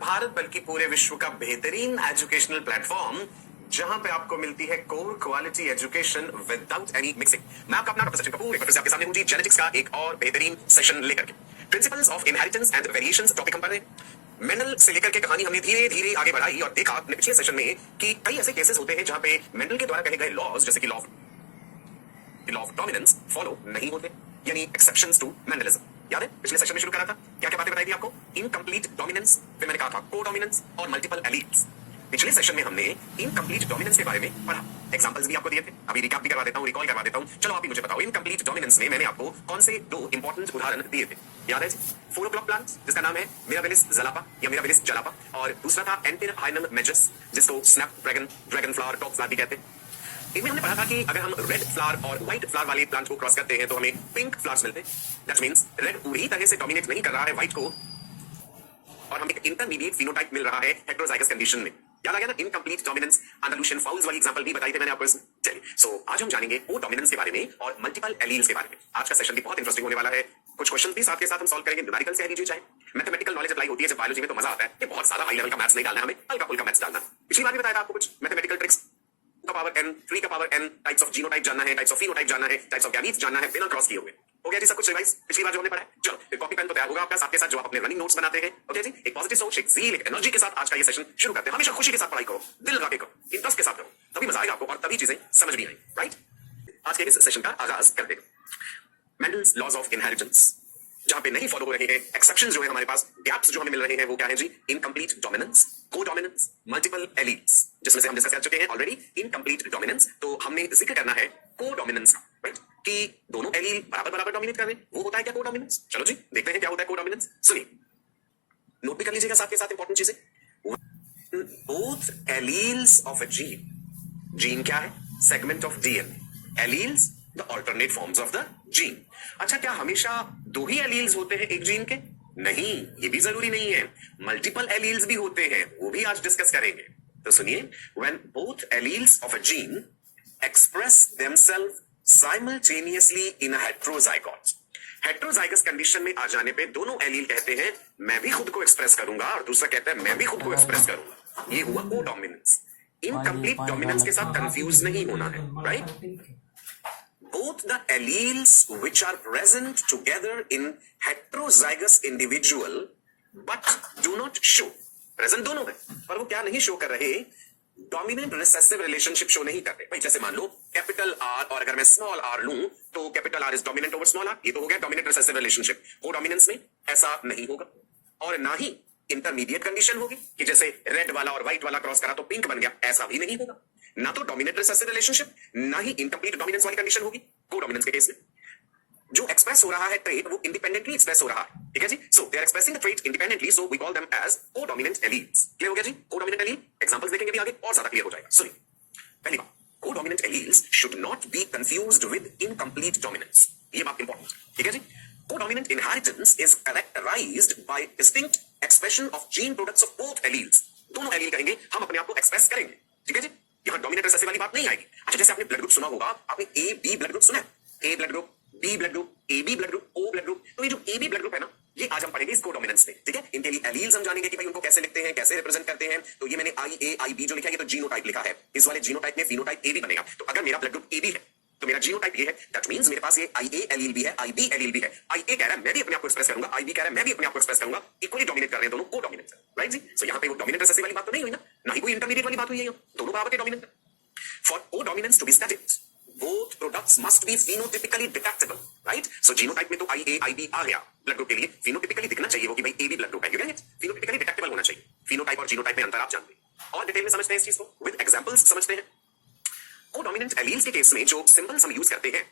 भारत बल्कि पूरे विश्व का बेहतरीन एजुकेशनल प्लेटफॉर्म जहां पे आपको मिलती है core quality education without any mixing. मैं आपका अपना डॉक्टर सचिन कपूर एक बार फिर से आपके सामने हूं जी जेनेटिक्स का एक और बेहतरीन सेशन लेकर के। Principles of inheritance and variations topic हम पढ़ रहे हैं। मेंडल से लेकर के कहानी हमने धीरे धीरे आगे बढ़ाई और देखा अपने पिछले सेशन में कि कई ऐसे केसेस होते हैं जहां पे मेंडल के द्वारा कहे गए लॉज जैसे कि लॉ ऑफ डोमिनेंस फॉलो नहीं होते, यानी एक्सेप्शंस टू मेंडलिज्म। याद है पिछले सेशन में शुरू करा था क्या क्या बातें बताई थी आपको? इनकम्प्लीट डोमिनेंस, फिर मैंने कहा था को डोमिनेंस और मल्टीपल एलील्स। पिछले सेशन में हमने इनकम्प्लीट डोमिनेंस के बारे में पढ़ा, एग्जांपल्स भी आपको दिए थे। अभी रिकैप भी करवा देता हूं, रिकॉल करवा देता हूं। चलो आप ही मुझे बताओ इनकम्प्लीट डोमिनेंस में मैंने आपको कौन से दो इंपॉर्टेंट उदाहरण दिए थे? याद है 4 o'clock प्लांट जिसका नाम है मिराबिलिस जलापा या मिराबिलिस जलापा, और दूसरा था एंटिरहाइनम मेजस जिसको snap dragon flower, dog flower भी कहते हैं। इनमें हमने पढ़ा था कि अगर हम रेड फ्लावर और व्हाइट फ्लावर वाले प्लांट को क्रॉस करते हैं तो हमें पिंक फ्लावर्स मिलते हैं। दैट मींस रेड पूरी तरह से डोमिनेट नहीं कर रहा है व्हाइट को, और हमें एक इंटरमीडिएट फिनोटाइप मिल रहा है हेटेरोजाइगस कंडीशन में। याद आ गया ना? इनकम्प्लीट डोमिनेंस, अंडालुशियन फाउल्स वाली एग्जांपल भी बताई थी मैंने आपको इसमें। चलिए आज हम जानेंगे को डोमिनेंस के बारे में और मल्टीपल एलील्स के बारे में। आज का सेशन भी बहुत इंटरेस्टिंग होने वाला है। कुछ क्वेश्चन भी साथ के साथ हम सॉल्व करेंगे, न्यूमेरिकल से लीजिए चाहे मैथमेटिकल नॉलेज अप्लाई होती है जब बायोलॉजी में तो मजा आता है। ये बहुत सारा हाई लेवल का मैथ्स नहीं डालना है हमें, हल्का फुल्का मैथ्स डालना। पिछली बार भी बताया था आपको कुछ मैथमेटिकल ट्रिक्स, का पावर n, 3 का power n, types of genotype जानना है, टाइप्स ऑफ फिनोटाइप जानना है, टाइप्स ऑफ गैमीट्स जानना है बिना क्रॉस किए हुए। हो गया जी सब कुछ रिवाइज पिछली बार जो हमने पढ़ा है। चलो फिर कॉपी पेन तो तैयार होगा आपका साथ के साथ जो आप अपने रनिंग नोट्स बनाते हैं। ओके जी, एक पॉजिटिव सोच, एक ज़ील, एक एनर्जी के साथ आज का ये सेशन शुरू करते हैं। हमेशा खुशी के साथ पढ़ाई करो, दिल लगा के करो, इंटरेस्ट के साथ करो, तभी मजा आएगा आपको और तभी चीजें समझ भी आएंगी। राइट, आज के इस सेशन का आगाज करते हैं। मेंडल्स लॉज ऑफ इनहेरिटेंस जहां पे नहीं फॉलो हो रहे हैं, एक्सेप्शंस जो है हमारे पास, गैप्स जो हमें मिल रहे हैं वो क्या है जी? इनकम्प्लीट डोमिनेंस, को डोमिनेंस, मल्टीपल एलील्स, जिसमें से हम डिस्कस कर चुके हैं ऑलरेडी इनकम्प्लीट डोमिनेंस। तो हमने जिक्र करना है को डोमिनेंस का, राइट, कि दोनों एलील बराबर बराबर डोमिनेट कर रहे हैं। वो होता है क्या को डोमिनेंस? चलो जी देखते हैं क्या होता है को डोमिनेंस। सुनिए, नोट भी कर लीजिएगा साथ के साथ इंपॉर्टेंट चीजें। Both alleles of a gene, gene क्या है? Segment of DNA. Alleles the alternate forms of the gene. अच्छा, क्या हमेशा दो ही एलील्स होते हैं एक जीन के? नहीं, ये भी जरूरी नहीं है, मल्टीपल एलील्स भी होते हैं, वो भी आज डिस्कस करेंगे। तो सुनिए, when both alleles of a gene express themselves simultaneously in a heterozygote. Heterozygous condition में आ जाने पे दोनों एलील कहते हैं मैं भी खुद को एक्सप्रेस करूंगा, और दूसरा कहता है मैं भी खुद को एक्सप्रेस करूंगा। ये हुआ को डोमिनेंस। इनकम्प्लीट डोमिनेंस के साथ कंफ्यूज नहीं होना है, right? Both the alleles which are present together in heterozygous individual but do not show, present दोनों है पर वो क्या नहीं शो कर रहे? डोमिनेंट रिसेसिव रिलेशनशिप शो नहीं करते। भाई जैसे मान लो कैपिटल आर और अगर मैं स्मॉल आर लूं तो capital R is dominant over small R, ये तो हो गया डोमिनेंट रिसेसिव रिलेशनशिप। वो डोमिनेंस में ऐसा नहीं होगा, और ना ही इंटरमीडिएट कंडीशन होगी कि जैसे रेड वाला और व्हाइट वाला क्रॉस करा तो पिंक बन गया, ऐसा भी नहीं होगा। ना तो डोमिनेंट रिसेसिव रिलेशनशिप, ना ही इनकम्प्लीट डोमिनेंस वाली कंडीशन होगी को डोमिनेंस के केस में। जो एक्सप्रेस हो रहा है ट्रेट वो इंडिपेंडेंटली एक्सप्रेस हो रहा है, ठीक है जी? So they are expressing the trait independently, so we call them as codominant alleles. Clear हो गया जी? को-डोमिनेंट एलील एग्जांपल्स देखेंगे भी आगे और ज्यादा क्लियर हो जाएगा। सुनिए, पहली बात, codominant alleles should not be confused with incomplete dominance. ये बात इंपॉर्टेंट है, ठीक है जी? Codominant inheritance is characterised by distinct expression of gene products of both alleles. दोनों एलील कहेंगे हम अपने आप को एक्सप्रेस करेंगे, ठीक है जी? यहां डोमिनेंट रिसेसिव वाली बात नहीं आएगी। अच्छा, जैसे आपने ब्लड ग्रुप सुना होगा, आपने ए बी ब्लड ग्रुप सुना है? A blood group, B blood group, A B blood group, O blood group. तो ये जो ए बी ब्लड ग्रुप है ना, ये आज हम पढ़ेंगे इसको डोमिनेंस में, ठीक है? इनके लिए एलील्स हम जानेंगे कि भाई उनको कैसे लिखते हैं, कैसे रिप्रेजेंट करते हैं। तो ये मैंने आई ए आई बी जो लिखा है ये तो जीनोटाइप लिखा है, इस वाले जीनोटाइप में फिनोटाइप ए बी बनेगा। तो अगर मेरा ब्लड ग्रुप ए बी है तो मेरा जीनोटाइप ये है, दैट मींस मेरे पास ये आई ए एलील भी है, आई बी एलील भी है। आई ए कह रहा है मैं भी अपने आप को एक्सप्रेस करूंगा, आई बी कह रहा है मैं भी अपने आप को एक्सप्रेस करूंगा, इक्वली डोमिनेट कर रहे हैं दोनों, को डोमिनेंट है, राइट जी? सो यहां पे वो डोमिनेंट रिसेसिव वाली बात तो नहीं हुई ना, ना ही कोई इंटरमीडिएट वाली बात हुई है, दोनों बराबर के डोमिनेंट है। For co-dominance to be static, both products must be phenotypically detectable, right? So genotype में तो IA, IB आ गया, ब्लड ग्रुप के लिए phenotypically दिखना चाहिए वो कि भाई AB ब्लड ग्रुप है, you get it? Phenotypically detectable होना चाहिए। phenotype और genotype में अंतर आप जानते हैं, और डिटेल में समझते हैं इस चीज को, with examples समझते हैं। co-dominant alleles के केस में जो सिंबल्स हम यूज करते हैं,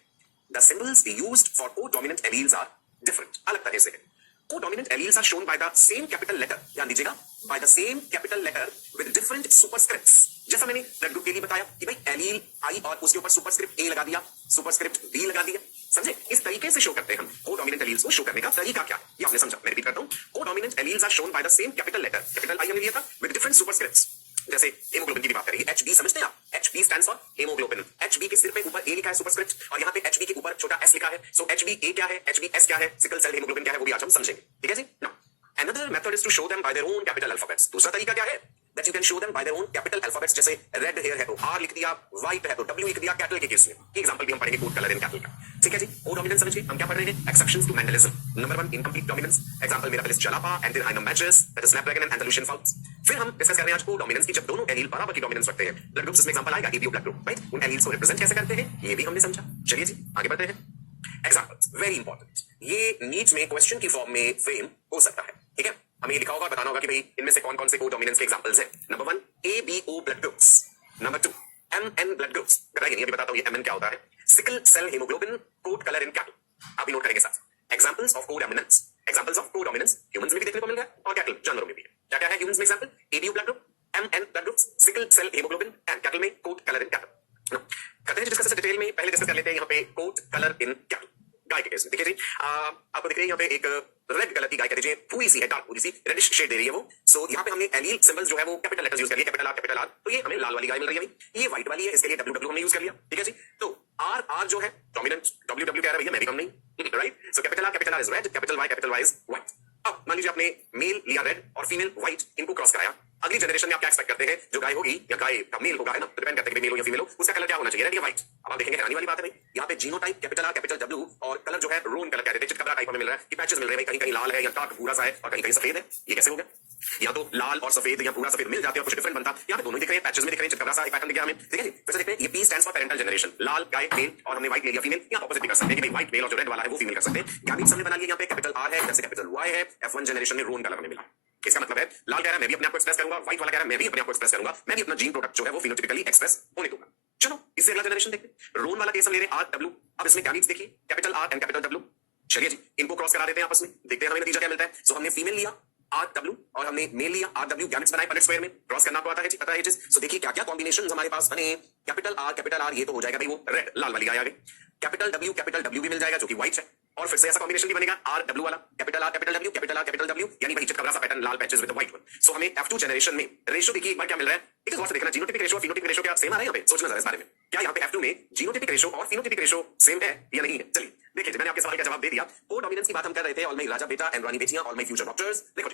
the symbols used for co-dominant alleles are different, अलग तरह से है। Co-dominant alleles are shown by the same capital letter, ध्यान दीजिएगा, by the same capital letter with different superscripts। जैसा मैंने ब्लड ग्रुप के लिए बताया कि भाई एलील आई और उसके ऊपर सुपरस्क्रिप्ट ए लगा दिया, सुपरस्क्रिप्ट बी लगा दिया, समझे? इस तरीके से शो करते हैं हम को-डोमिनेंट एलील्स को। शो करने का तरीका क्या है ये आपने समझा, मैं रिपीट करता हूं। Codominant alleles are shown by the same capital letter, capital I हमने लिया था, विद डिफरेंट सुपरस्क्रिप्ट्स। जैसे हेमोग्लोबिन की भी बात करेंगे, एचबी समझते हैं आप? Hb stands for haemoglobin. Hb के सिर पे ऊपर ए लिखा है सुपरस्क्रिप्ट, और यहाँ पे एचबी के ऊपर छोटा एस लिखा है। सो एचबी ए क्या है, एचबी एस क्या है, सिकल सेल हेमोग्लोबिन क्या है, वो भी आज हम समझेंगे, ठीक है जी? Now another another method is to show them by their own capital alphabets. दूसरा तरीका क्या है? That you can show them by their own capital alphabets. जैसे red hair है तो R लिख दिया, white है तो W लिख दिया cattle के केस में. ये एग्जांपल भी हम पढ़ेंगे कोड कलर इन कैटल का. ठीक है जी. कोडोमिनेंस समझिए. हम क्या पढ़ रहे हैं? Exceptions to Mendelism. Number 1 incomplete dominance. Example मेरा पहले Jalapa and then Hymn matches. That is Snapdragon and Andalusian fowls. फिर हम डिस्कस कर रहे हैं आज कोडोमिनेंस की जब दोनों एलील बराबर की डोमिनेंस रखते हैं. ब्लड ग्रुप्स इसमें एग्जांपल आएगा ABO ब्लड ग्रुप. राइट. उन एलील्स को रिप्रेजेंट कैसे करते हैं? ये भी हमने समझा. चलिए जी आगे बढ़ते हैं. Examples very important. ये नीट में क्वेश्चन की फॉर्म में फ्रेम हो सकता है. ठीक है. हमें ये लिखा होगा, बताना होगा कि भाई इनमें से कौन कौन से कोडोमिनेंस के एग्जांपल्स हैं. Number 1 ABO blood groups. Number 2 MN blood groups. बताइए नहीं, अभी बताता हूं ये MN क्या होता है. Sickle cell haemoglobin coat colour in cattle. आप भी नोट करेंगे साथ. Examples of codominance. Examples of codominance humans में भी देखने को मिल रहा है और कैटल जानवरों में भी है. क्या क्या है ह्यूमंस में example? ABO blood group, MN blood groups, sickle cell haemoglobin and cattle में कोड कलर इन कैटल. करते हैं डिस्कस डिटेल में. पहले डिस्कस कर लेते हैं यहाँ पे कोड कलर इन कैटल. गाय के केस में देखिए जी, आपको दिख रही है यहाँ पे एक रेड कलर की गाय कह दीजिए, पूरी सी है, डार्क पूरी सी रेडिश शेड दे रही है वो. सो यहाँ पे हमने एलील सिंबल्स जो है वो कैपिटल लेटर्स यूज कर लिए, कैपिटल आर. तो ये हमें लाल वाली गाय मिल रही है भाई. ये व्हाइट वाली है, इसके लिए WW हमने यूज कर लिया. ठीक है जी. तो आर जो है डोमिनेंट, WW कह रहा है भैया, मैं भी कम नहीं. Right. So capital R is red, capital Y is white. अब मान लीजिए आपने मेल लिया रेड और फीमेल व्हाइट, इनको क्रॉस कराया. अगली जनरेशन में आप क्या एक्सपेक्ट करते हैं? जो गाय होगी या गाय का मेल होगा, है ना, तो डिपेंड करते हैं कि मेल हो या फीमेल हो, उसका कलर क्या होना चाहिए, रेड या व्हाइट. अब आप देखेंगे हैरानी वाली बात है भाई, यहाँ पे genotype capital R capital W और कलर जो है रोन कलर कहते हैं, चितकबरा टाइप में मिल रहा है कि पैचेस मिल रहे हैं, कहीं कहीं लाल है या डार्क भूरा सा है और कहीं कहीं सफेद है. ये कैसे हो गया? या तो लाल और सफेद या पूरा सफेद मिल जाते हैं और कुछ डिफरेंट बनता. यहाँ पे दोनों दिख रहे हैं, पैचेस में दिख रहे हैं, चितकबरा सा एक पैटर्न दिख गया हमें. ठीक है जी. वैसे देखते हैं ये P stands for parental generation. लाल गाय मेल और हमने व्हाइट ले लिया फीमेल. यहाँ ऑपोजिट भी कर सकते हैं कि भाई व्हाइट मेल और जो रेड वाला है वो फीमेल कर सकते हैं. गैमेट्स हमने बना लिया, यहाँ पे कैपिटल R है, जैसे कैपिटल Y है. F1 जनरेशन में रोन कलर हमें मिला. इसका मतलब है लाल कह रहा है मैं भी अपने आप को एक्सप्रेस करूंगा, व्हाइट वाला कह रहा है मैं भी अपने आप को एक्सप्रेस करूंगा, मैं भी अपना जीन प्रोडक्ट जो है वो फिनोटाइपिकली एक्सप्रेस होने दूंगा. चलो इससे अगला जनरेशन देखते हैं. रोन वाला केस हम ले रहे हैं RW. अब इसमें क्या मीन्स देखिए, capital R and capital W. चलिए जी इनको क्रॉस करा देते हैं आपस में, देखते हैं हमें नतीजा क्या मिलता है. सो हमने फीमेल लिया RW और हमने मेल लिया RW. गैमेट्स बनाए पनेट स्क्वायर में, क्रॉस करना आपको आता है जी, पता है चीज. सो देखिए क्या क्या कॉम्बिनेशंस हमारे पास बने. कैपिटल R ये तो हो जाएगा भाई वो रेड लाल वाली गाय आ गई. कैपिटल W भी मिल जाएगा जो कि व्हाइट है. और फिर से ऐसा कॉम्बिनेशन भी बनेगा RW वाला, कैपिटल R कैपिटल W, यानी वही चितकबरा सा पैटर्न, लाल patches with the white one. So हमें F2 जनरेशन में रेशियो देखिए एक बार क्या मिल रहा है. एक बार देखना जीनोटाइपिक रेशियो और फिनोटाइपिक रेशियो क्या सेम आ रहा है. यहाँ पे सोचना जरा इस बारे में, क्या यहाँ पे F2 में जीनोटाइपिक रेशियो और फिनोटाइपिक रेशियो सेम है या नहीं है. चलिए देखिए, मैंने आपके सवाल का जवाब दे दिया. कोडोमिनेंस की बात हम कर रहे थे, ऑल माय राजा बेटा एंड रानी बेटियां, ऑल माय फ्यूचर डॉक्टर्स. देखो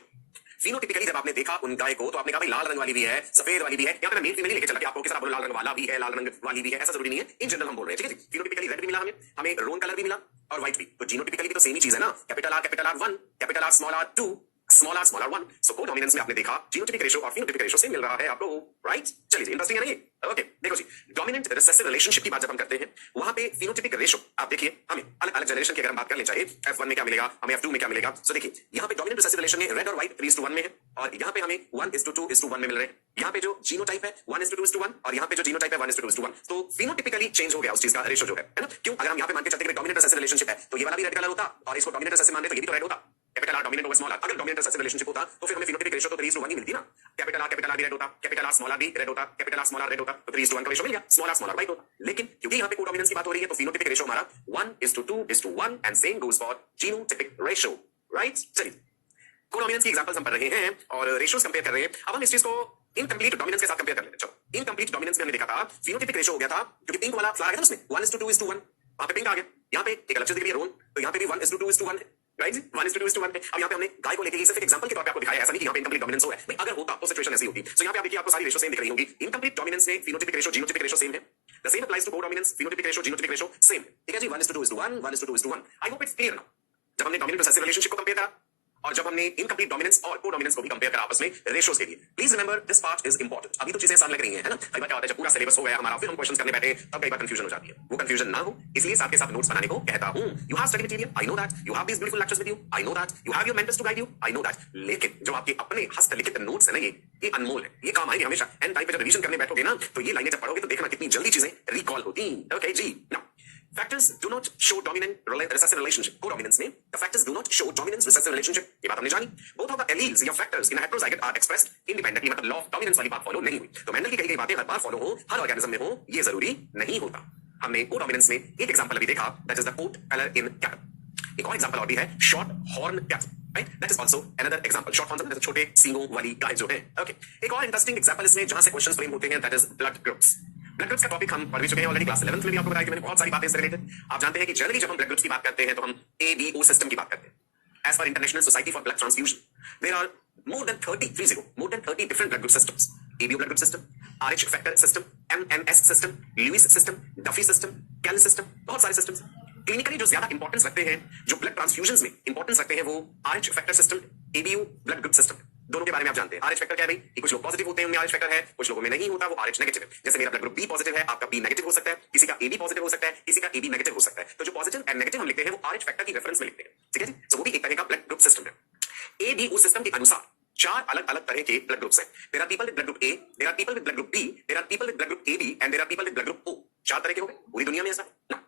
फिनोटाइपिकली जब आपने देखा उन गाय को तो आपने कहा भाई लाल रंग वाली भी है, सफेद वाली भी है. यहाँ पे मैं मेल फीमेल लेके चला कि आपको किस तरह बोलो, लाल रंग वाला भी है, लाल रंग वाली भी है, ऐसा जरूरी नहीं है. इन जनरल हम बोल रहे हैं. ठीक है जी. फिनोटाइपिकली रेड भी मिला हमें रोन कलर भी मिला और व्हाइट भी. तो जीनोटाइपिकली भी तो सेम ही चीज है ना. Capital R1, capital R small r2, small r1. सो कोडोमिनेंस में आपने देखा जीनोटाइपिक रेशियो और फिनोटाइपिक रेशियो सेम मिल रहा है आपको. राइट. चलिए इंटरेस्टिंग है ना ये. ओके देखो जी, डोमिनेंट रिसेसिव रिलेशनशिप की बात जब हम करते हैं वहां पे फिनोटाइपिक रेशियो आप देखिए, हमें अलग अलग जनरेशन की अगर हम बात कर ले, चाहे F1 में क्या मिलेगा, हमें F2 में क्या मिलेगा. सो देखिए यहाँ पे डोमिनेंट रिसेसिव रिलेशन में रेड और व्हाइट 3:1 में है और यहाँ पे हमें 1:2:1 में मिल रहे हैं. यहाँ पे जो जीनोटाइप है 1:2:1 और यहाँ पे जो जीनोटाइप है 1:2:1. तो फिनोटाइपिकली चेंज हो गया उस चीज का रेशियो जो है ना. क्यों? अगर हम यहाँ पे मान के चलते हैं कि डोमिनेंट रिसेसिव रिलेशनशिप है तो ये वाला भी रेड कलर होता और इसको डोमिनेंट रिसेसिव मानते तो ये भी तो रेड होता. Capital R dominant over small r. अगर डोमिनेंट रिसेसिव रिलेशनशिप होता तो फिर हमें फिनोटाइपिक रेशियो तो 3:1 ही मिलती ना. कैपिटल R भी रेड होता, कैपिटल R स्मॉल r भी रेड होता, capital R small r red होता, तो 3:1 का रेशियो मिल गया. स्मॉल r व्हाइट होता. लेकिन क्योंकि यहाँ पे कोडोमिनेंस की बात हो रही है तो फिनोटाइपिक रेशियो हमारा 1:2:1 and same goes for genotypic ratio. Right. चलिए कोडोमिनेंस की एग्जांपल्स हम पढ़ रहे हैं और रेशियोस कंपेयर कर रहे हैं. अब हम इस चीज को इनकम्प्लीट डोमिनेंस के साथ कंपेयर कर लेते हैं. चलो इनकम्प्लीट डोमिनेंस में हमने देखा था फिनोटाइपिक रेशियो हो गया था क्योंकि पिंक वाला फ्लावर है ना उसमें 1:2:1. वहां पे पिंक आ गया. यहाँ पे एक अलग चीज दिख रही है रोन, तो यहाँ पे भी 1:2:1 है. राइट जी, 1:2:1 है. अब यहाँ पे हमने गाय को लेके ये सिर्फ एग्जांपल के तौर पे आपको दिखाया, ऐसा नहीं कि यहाँ पे इनकम्प्लीट डोमिनेंस हो है. नहीं, अगर होता तो सिचुएशन ऐसी होती. सो यहाँ पे आप देखिए आपको सारी रेशियो सेम दिख रही होगी. इनकम्प्लीट डोमिनेंस में phenotypic ratio genotypic ratio same है. The same applies to codominance. Phenotypic ratio genotypic ratio same. ठीक है जी. 1:2:1, 1:2:1. I hope it's clear now. जब हमने डोमिनेंट रिसेसिव रिलेशनशिप को कंपेयर करा और जब हमने इनकम्प्लीट डोमिनेंस और कोडोमिनेंस को भी कंपेयर करा आपस में रेशियोस के लिए. Please remember this part is important. अभी तो चीजें आसान लग रही हैं, है ना. कई बार क्या होता है जब पूरा सिलेबस हो गया हमारा फिर हम क्वेश्चंस करने बैठे तब कई बार कंफ्यूजन हो जाती है. वो कंफ्यूजन ना हो इसलिए साथ के साथ नोट्स बनाने को कहता हूं. You have study material, I know that. You have these beautiful lectures with you, I know that. You have your mentors to guide you, I know that. लेकिन जो आपके अपने हस्तलिखित नोट्स है ना, ये अनमोल है. ये काम आएंगे हमेशा. एंड टाइम पे जब रिवीजन करने बैठोगे ना तो ये लाइनें जब पढ़ोगे तो देखना कितनी जल्दी चीजें रिकॉल होती. ओके जी. Now factors do not show dominant recessive relationship. Codominance में the factors do not show dominance recessive relationship. ये बात हमने जानी. Both of the alleles या factors in a heterozygote are expressed independently. मतलब law of dominance वाली बात follow नहीं हुई. तो मेंडल की कही गई बातें हर बार फॉलो हो, हर ऑर्गेनिज्म में हो, ये जरूरी नहीं होता. हमने कोडोमिनेंस में एक एग्जांपल अभी देखा, that is the coat color in cattle. एक और एग्जांपल और भी है, short horn cattle. Right? That is also another example. Short horns मतलब छोटे सींगों वाली गाय जो है. Okay. एक और इंटरेस्टिंग एग्जांपल इसमें जहां से क्वेश्चंस फ्रेम होते हैं, that is blood groups. Blood groups का टॉपिक हम पढ़ भी चुके हैं ऑलरेडी. क्लास 11th में भी आपको बताया कि मैंने बहुत सारी बातें इससे रिलेटेड. आप जानते हैं कि जनरली जब हम ब्लड ग्रुप्स की बात करते हैं तो हम ABO सिस्टम की बात करते हैं. एज पर international society for blood transfusion There are more than 30 different blood group systems. ABO blood group system, RH factor system, MMS system, Lewis system, Duffy system, Gall system, बहुत सारे systems. Clinically जो ज्यादा importance रखते हैं, जो blood transfusion में importance रखते हैं, वो RH factor system, ABO blood group system, दोनों के बारे में आप जानते हैं. RH फैक्टर क्या है भाई? कुछ लोग पॉजिटिव होते हैं, उनमें RH फैक्टर है, कुछ लोगों में नहीं होता, वो RH नेगेटिव है. जैसे मेरा ब्लड ग्रुप B पॉजिटिव है, आपका B नेगेटिव हो सकता है, किसी का AB पॉजिटिव हो सकता है, किसी का AB नेगेटिव हो सकता है. तो जो पॉजिटिव एंड नेगेटिव हम लिखते हैं वो RH फैक्टर की रेफरेंस में लिखते हैं. ठीक है जी? तो वो भी एक तरह का ब्लड ग्रुप सिस्टम है. ABO सिस्टम के अनुसार चार अलग अलग तरह के ब्लड ग्रुप्स हैं. There are people with blood group A, there are people with blood group B, there are people with blood group AB and there are people with blood group O. चार तरह के हो गए पूरी दुनिया में ऐसा ना.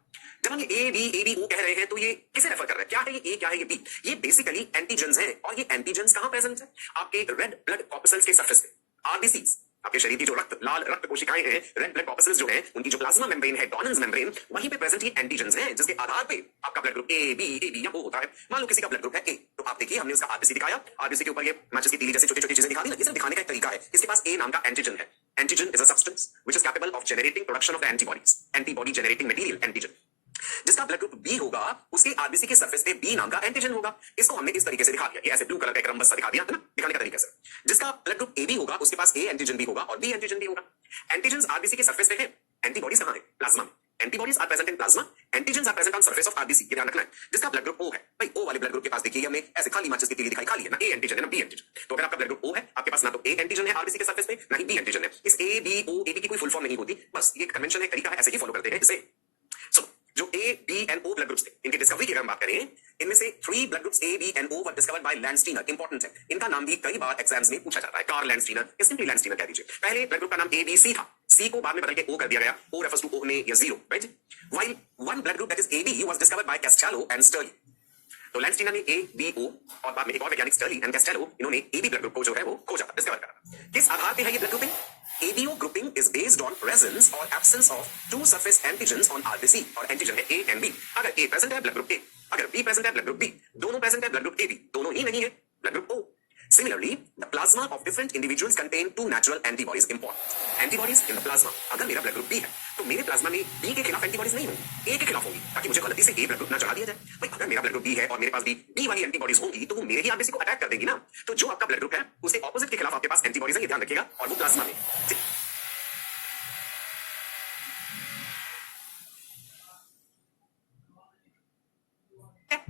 जब हम ये A B A B O कह रहे हैं तो ये किसे रेफर कर रहे हैं? क्या है ये A, क्या है ये B? ये बेसिकली एंटीजेंस हैं. और ये एंटीजेंस कहां प्रेजेंट है? आपके रेड ब्लड कॉर्पसल्स के सरफेस पे, आरबीसीज, आपके शरीर की जो लाल रक्त कोशिकाएं हैं, रेड ब्लड कॉर्पसल्स जो हैं, उनकी जो प्लाज्मा मेम्ब्रेन है, डॉनन्स मेम्ब्रेन, वहीं पे प्रेजेंट ये एंटीजेंस हैं जिसके आधार पे आपका ब्लड ग्रुप A B या O होता है. मान लो किसी का ब्लड ग्रुप है A, तो आप देखिए हमने उसका आरबीसी दिखाया, आरबीसी के ऊपर ये मैचेस की तीली जैसे छोटी छोटी चीजें दिखा दी ना. ये सिर्फ दिखाने का एक तरीका है. इसके पास A नाम का एंटीजन है. Antigen is a substance which is capable of generating production of the antibodies. Antibody generating material antigen. जिसका ब्लड ग्रुप बी होगा उसके आरबीसी के सरफेस पे बी नाम का एंटीजन होगा. इसको हमने इस तरीके से दिखा दिया, ये ऐसे ब्लू कलर का एक रंबस सा दिखा दिया है ना, दिखाने का तरीका से. जिसका ब्लड ग्रुप ए बी होगा उसके पास ए एंटीजन भी होगा और बी एंटीजन भी होगा. एंटीजन्स आरबीसी के सरफेस पे है, एंटीबॉडीज कहां है? प्लाज्मा में. Antibodies are present in plasma, antigens are present on surface of RBC. ये ध्यान रखना है. जिसका ब्लड ग्रुप ओ है, भाई ओ वाले ब्लड ग्रुप के पास देखिए हमने ऐसे खाली माचिस की तीली दिखाई, खाली है ना, ए एंटीजन है ना बी एंटीजन. तो अगर आपका ब्लड ग्रुप ओ है, आपके पास ना तो ए एंटीजन है आरबीसी के सरफेस पे, ना ही बी एंटीजन है. इस A B O A B की कोई फुल फॉर्म नहीं होती, बस ये कन्वेंशन है, तरीका है, ऐसे ही फॉलो करते हैं इसे. सो जो A, B and O blood groups थे, इनके डिस्कवरी की अगर हम बात करें, इनमें से 3 blood groups A, B and O were discovered by Landsteiner. Important है, इनका नाम भी कई बार एग्जाम्स में पूछा जाता है. कार्ल लैंडस्टीनर या सिंपली लैंडस्टीनर कह दीजिए. पहले ब्लड ग्रुप का नाम A, B, C था. C को बाद में बदल के O कर दिया गया. O रेफर्स टू O ने या zero, right. While one blood group that is AB was discovered by Castello and स्टर्ली. तो लैंडस्टीनर ने A, B, O और बाद में एक और वैज्ञानिक स्टर्ली एंड कैस्टेलो, इन्होंने AB ब्लड ग्रुप को जो है वो खोजा, डिस्कवर करा. किस आधार पे है ये blood grouping? ABO grouping is based on presence or absence of two surface antigens on RBC. और एंटीजन है A and B. अगर A प्रेजेंट है ब्लड ग्रुप A, अगर B प्रेजेंट है ब्लड ग्रुप B, दोनों प्रेजेंट है blood group AB, दोनों ही नहीं है blood group O. Similarly, the plasma of different individuals contain two natural antibodies. Important. Antibodies in the plasma. अगर मेरा ब्लड ग्रुप B है, तो मेरे प्लाज्मा में B के खिलाफ एंटीबॉडीज नहीं होंगी, A के खिलाफ होंगी, ताकि मुझे गलती से A ब्लड ग्रुप ना चढ़ा दिया जाए. भाई अगर मेरा ब्लड ग्रुप B है और मेरे पास भी B वाली एंटीबॉडीज होंगी, तो वो मेरे ही आरबीसी को अटैक कर देंगी ना. तो जो आपका ब्लड ग्रुप है, उसके ऑपोजिट के खिलाफ आपके पास एंटीबॉडीज है, ये ध्यान रखिएगा, और वो प्लाज्मा में.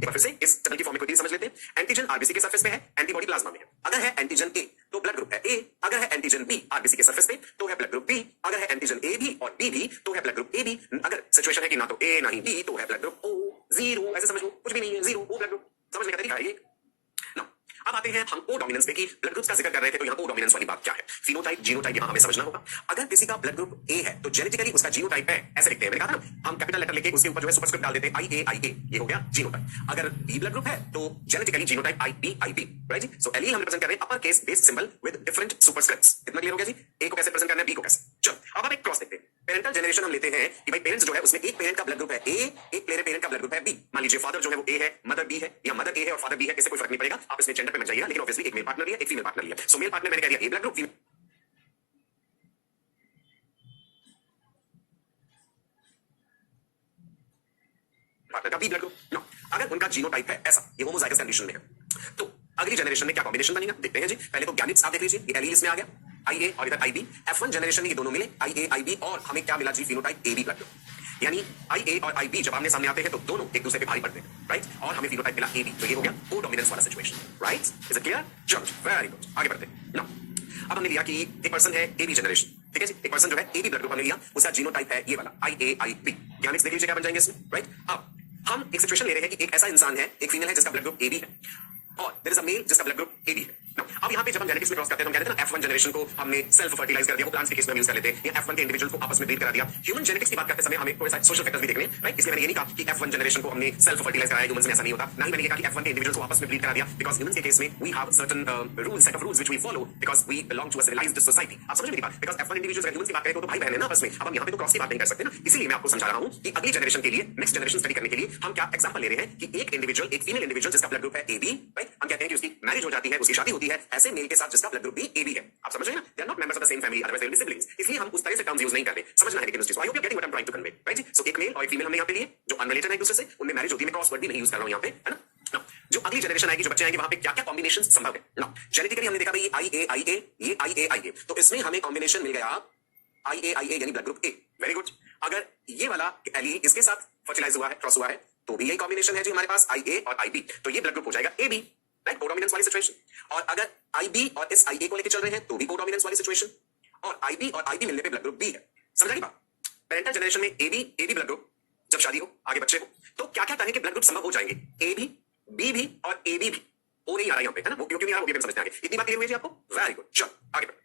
फिर से इस टेबल की फॉर्म को समझ लेते हैं. एंटीजन आरबीसी के सरफेस पे है, एंटीबॉडी प्लाज्मा में है. अगर है एंटीजन ए तो ब्लड ग्रुप है ए. अगर है एंटीजन बी आरबीसी के सरफेस पे तो है ब्लड ग्रुप बी. अगर है एंटीजन ए भी और बी भी तो है ब्लड ग्रुप ए बी. अगर सिचुएशन है कि ना तो ए ना ही बी तो है ब्लड ग्रुप ओ. जीरो ऐसे समझ लो, कुछ भी नहीं है, जीरो ओ ब्लड ग्रुप. समझने का तरीका है ये. अब आते हैं हम ओ डोमिनेंस पे कि ब्लड ग्रुप्स का जिक्र कर रहे थे, तो यहाँ ओ डोमिनेंस वाली बात क्या है? फिनोटाइप जीनोटाइप यहाँ हमें समझना होगा. अगर किसी का ब्लड ग्रुप ए है तो जेनेटिकली उसका जीनोटाइप है, ऐसे लिखते हैं. मैंने कहा ना, हम कैपिटल लेटर लेके उसके ऊपर जो है सुपरस्क्रिप्ट डाल देते हैं IA, ये हो गया जीनोटाइप. अगर बी ब्लड ग्रुप है तो जेनेटिकली जीनोटाइप IB, राइट. सो एलील हम रिप्रेजेंट कर रहे हैं upper case base symbol with different superscripts. इतना क्लियर हो गया जी? ए को कैसे रिप्रेजेंट करना है, बी को कैसे. चलो अब हम एक क्रॉस देखते हैं. पेरेंटल जनरेशन हम लेते हैं कि भाई पेरेंट्स जो है उसमें एक पेरेंट का ब्लड ग्रुप है A, एक पेरेंट का ब्लड ग्रुप है B. मान लीजिए फादर जो है वो A है, मदर B है, या मदर A है और फादर B है, इससे कोई फर्क नहीं पड़ेगा. आप इसमें जेंडर पे मत जाइएगा, लेकिन ऑब्वियसली एक मेल पार्टनर लिया, एक फीमेल पार्टनर लिया. सो मेल पार्टनर मैंने कह दिया A ब्लड ग्रुप, पार्टनर का B ब्लड ग्रुप. नो, अगर उनका जीनोटाइप है ऐसा, ये होमोजाइगस कंडीशन में है, तो अगली जनरेशन में क्या कॉम्बिनेशन बनेगा देखते हैं जी. पहले तो गैमेट्स आप देख लीजिए, ये एलील्स में आ गया IA और इधर IB. F1 जनरेशन में ये दोनों मिले IA IB, और हमें क्या मिला जी? Phenotype AB blood group. यानी IA और IB जब आमने सामने आते हैं तो दोनों एक दूसरे पे भारी पड़ते हैं, राइट. और हमें फिनोटाइप मिला AB, तो ये हो गया ओ डोमिनेंस वाला situation, right. Is it clear? चलो वेरी गुड, आगे बढ़ते हैं. नाउ अब हमने लिया कि एक पर्सन है AB जनरेशन, ठीक है जी. एक पर्सन जो है AB ब्लड ग्रुप हमने लिया, उसका जीनोटाइप है ये वाला IA IB. गैमेट्स देख लीजिए क्या बन जाएंगे इसमें, राइट. अब हम एक सिचुएशन ले रहे हैं कि एक ऐसा इंसान है, एक फीमेल है जिसका ब्लड ग्रुप AB है, और देयर इज अ मेल जिसका ब्लड ग्रुप AB है. अब यहाँ पे जब हम जेनेटिक्स में क्रॉस करते हैं तो हम कहते हैं ना F1 जनरेशन को हमने सेल्फ फर्टिलाइज कर दिया, वो प्लांट्स के केस में यूज कर लेते हैं, या F1 के इंडिविजुअल को आपस में ब्रीड करा दिया. ह्यूमन जेनेटिक्स की बात करते समय हमें थोड़े सा सोशल फैक्टर्स भी देखने, राइट. इसलिए मैंने ये नहीं कहा कि F1 जनरेशन को हमने सेल्फ फर्टिलाइज कराया, ह्यूमंस में ऐसा नहीं होता. नहीं मैंने ये कहा कि F1 के इंडिविजुअल्स को आपस में ब्रीड करा दिया, बिकॉज़ ह्यूमंस के केस में we have certain rules, set of rules which we follow because we belong to a civilised society. आप समझ मेरी बात? बिकॉज़ F1 इंडिविजुअल्स अगर ह्यूमंस की बात करें तो भाई बहन है ना आपस में. अब हम यहाँ पे तो क्रॉस की बात नहीं कर सकते ना, इसीलिए मैं आपको समझा रहा हूँ कि अगली जनरेशन के लिए, नेक्स्ट जनरेशन स्टडी करने के लिए हम क्या एग्जांपल ले रहे हैं कि एक इंडिविजुअल, एक फीमेल इंडिविजुअल जिसका ब्लड ग्रुप है AB, राइट. हम कहते हैं कि उसकी मैरिज हो जाती है, उसकी शादी होती है ऐसे मेल के साथ जिसका ब्लड ग्रुप भी AB है. आप समझ रहे हैं ना? They are not members of the same family, otherwise they will be siblings. इसलिए हम उस तरह से टर्म्स यूज नहीं करते, समझना है लेकिन उस चीज को. I hope you are getting what I am trying to convey, right जी. सो एक मेल और एक फीमेल हमने यहाँ पे लिए जो अनरिलेटेड है एक दूसरे से, उनमें मैरिज होती है. मैं क्रॉस वर्ड भी नहीं यूज कर रहा हूँ यहाँ पे, है ना. जो अगली जनरेशन आएगी, जो बच्चे आएंगे, वहां पे क्या क्या कॉम्बिनेशन संभव है ना। जेनेटिकली हमने देखा भाई IA ये IA तो इसमें हमें कॉम्बिनेशन मिल गया IA यानी ब्लड ग्रुप ए। Very good. अगर ये वाला एलील इसके साथ फर्टिलाइज हुआ है, क्रॉस हुआ है, तो भी यही कॉम्बिनेशन है जी हमारे पास IA और IB, तो ये ब्लड ग्रुप हो जाएगा AB, राइट, कोडोमिनेंस वाली सिचुएशन। और अगर IB और इस IA को लेकर चल रहे हैं तो भी कोडोमिनेंस वाली सिचुएशन, और IB और IB मिलने पे ब्लड ग्रुप B है। समझा नहीं बात। पेरेंटल जनरेशन में AB ब्लड ग्रुप, जब शादी हो, आगे बच्चे हो, तो क्या क्या तरह के ब्लड ग्रुप संभव हो जाएंगे, A भी, B भी और AB भी। हो नहीं आ रहा यहाँ पे, है ना, वो क्यों नहीं आ रहा वो भी समझते आगे। इतनी बात क्लियर हुई जी आपको? Very good. चलो आगे बढ़ो।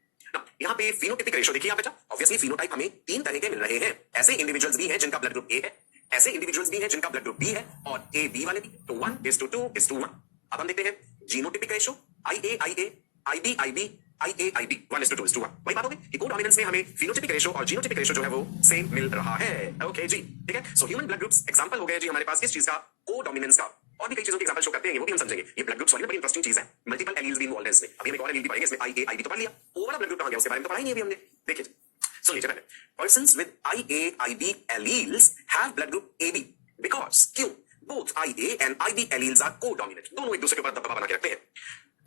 यहाँ पे फिनोटाइपिक रेशो देखिए आप बेटा, ऑब्वियसली फिनोटाइप हमें तीन तरह के मिल रहे हैं। ऐसे इंडिविजुअल्स भी हैं जिनका ब्लड ग्रुप A है, ऐसे इंडिविजुअल्स भी हैं जिनका ब्लड ग्रुप B है, और AB वाले भी। तो 1:2:1। अब हम देखते हैं genotypic ratio IA IB IA 1:2:1। वही बात हो गई कि कोडोमिनेंस में हमें फिनोटाइपिक रेशो और जीनोटाइपिक रेशो जो है वो सेम मिल रहा है। ओके जी, ठीक है। So human blood groups example हो गए जी हमारे पास किस चीज का, कोडोमिनेंस का। और भी कई चीजों के एग्जांपल शो करते हैं, वो भी हम समझेंगे। ये ब्लड ग्रुप्स वाली बड़ी इंटरेस्टिंग चीज है, मल्टीपल एलील्स भी इन्वॉल्व है इसमें। अभी हम एक और एलील भी पढ़ेंगे इसमें, IA IB तो पढ़ लिया, वो वाला ब्लड ग्रुप कहां गया उसके बारे में तो पढ़ा ही नहीं अभी हमने। देखिए सो लीजिए पहले, persons with IA IB alleles have blood group AB because क्यों, both IA and IB alleles are codominant. दोनों एक दूसरे के ऊपर दबदबा बना के रखते हैं।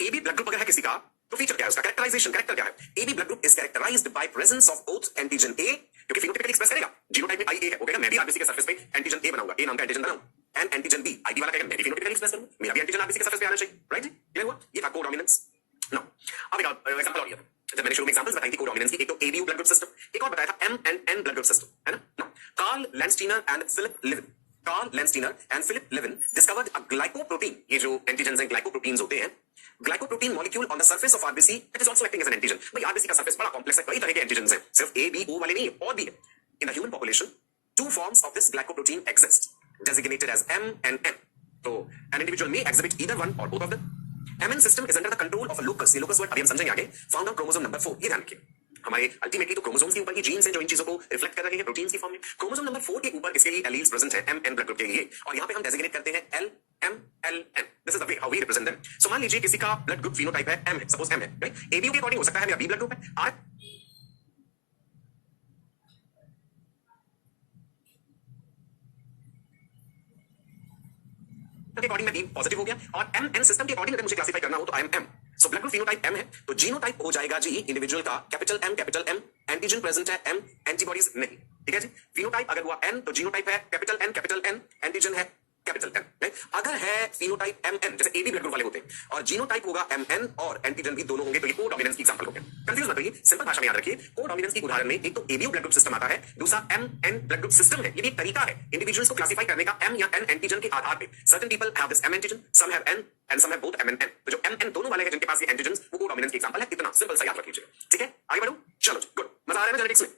AB ब्लड ग्रुप अगर है किसी का, तो फीचर क्या है उसका, कैरेक्टराइजेशन, कैरेक्टर क्या है। AB blood group is characterised by presence of both antigen A, क्योंकि फिनोटाइपिकली एक्सप्रेस करेगा। जीनोटाइप में IA है, वो कहेगा मैं भी RBC के सरफेस पे एंटीजन A बनाऊंगा, A नाम का एंटीजन बनाऊंगा, एंड एंटीजन B IB वाला कहेगा मैं भी फिनोटाइपिकली एक्सप्रेस करूंगा, मेरा भी एंटीजन RBC के सरफेस पे आना चाहिए, राइट। क्लियर हुआ, ये था कोडोमिनेंस। नाउ अब एक एग्जांपल और लिया था, जब मैंने शुरू में एग्जांपल्स बताई थी कोडोमिनेंस की, एक तो ABU ब्लड ग्रुप सिस्टम, एक और बताया था M and N blood group system, है ना। Now Karl Landsteiner and Philip Levine discovered a glycoprotein, ये जो एंटीजन्स हैं ग्लाइकोप्रोटीन्स होते हैं, glycoprotein molecule on the surface of RBC that is also acting as an antigen. भाई RBC का surface बड़ा कॉम्प्लेक्स है, कई तरह के एंटीजन्स हैं, सिर्फ A B O वाले नहीं है, और भी है। In the human population two forms of this glycoprotein exist designated as M and N, तो an individual may exhibit either one or both of them. MN system is under the control of a locus, ये locus word अभी हम समझेंगे आगे, found on chromosome number 4। ये ध्यान रखिए, हमारे अल्टीमेटली तो क्रोमोसोम्स के ऊपर ही जीन्स हैं जो इन चीजों को रिफ्लेक्ट कर रहे हैं प्रोटीन्स की फॉर्म में। क्रोमोसोम नंबर 4 के ऊपर इसके लिए एलील्स प्रेजेंट है MN ब्लड ग्रुप के लिए, और यहाँ पे हम डेजिग्नेट करते हैं LMLN। This is the way how we represent them. So मान लीजिए किसी का ब्लड ग्रुप फिनोटाइप है M है, सपोज M है, राइट। ABO के अकॉर्डिंग हो सकता है मेरा B ब्लड ग्रुप है, के अकॉर्डिंग मैं B पॉजिटिव हो गया, और MN सिस्टम के अकॉर्डिंग अगर मुझे क्लासिफाई करना हो तो I am M। So blood group phenotype M है, तो जीनोटाइप हो जाएगा जी इंडिविजुअल का कैपिटल M, एंटीजन प्रेजेंट है M, एंटीबॉडीज नहीं, ठीक है जी। फिनोटाइप अगर हुआ N तो जीनोटाइप है कैपिटल N, एंटीजन है कैपिटल M, राइट। अगर है फिनोटाइप MN, जैसे AB ब्लड ग्रुप वाले होते हैं, और जीनोटाइप होगा MN और एंटीजन भी दोनों होंगे, तो ये कोडोमिनेंस की एग्जांपल हो गया। कंफ्यूज मत होइए, सिंपल भाषा में याद रखिए। कोडोमिनेंस की उदाहरण में एक तो ABO ब्लड ग्रुप सिस्टम आता है, दूसरा MN ब्लड ग्रुप सिस्टम है। ये भी एक तरीका है इंडिविजुअल्स को क्लासिफाई करने का M या N एंटीजन के आधार पे। Certain people have this M antigen, some have N and some have both M and N। तो जो MN दोनों वाले हैं जिनके पास ये एंटीजन, वो कोडोमिनेंस की एग्जांपल है। इतना सिंपल सा याद रख लीजिए, ठीक है। आगे बढ़ो, चलो गुड, मजा आ रहा है ना जेनेटिक्स में।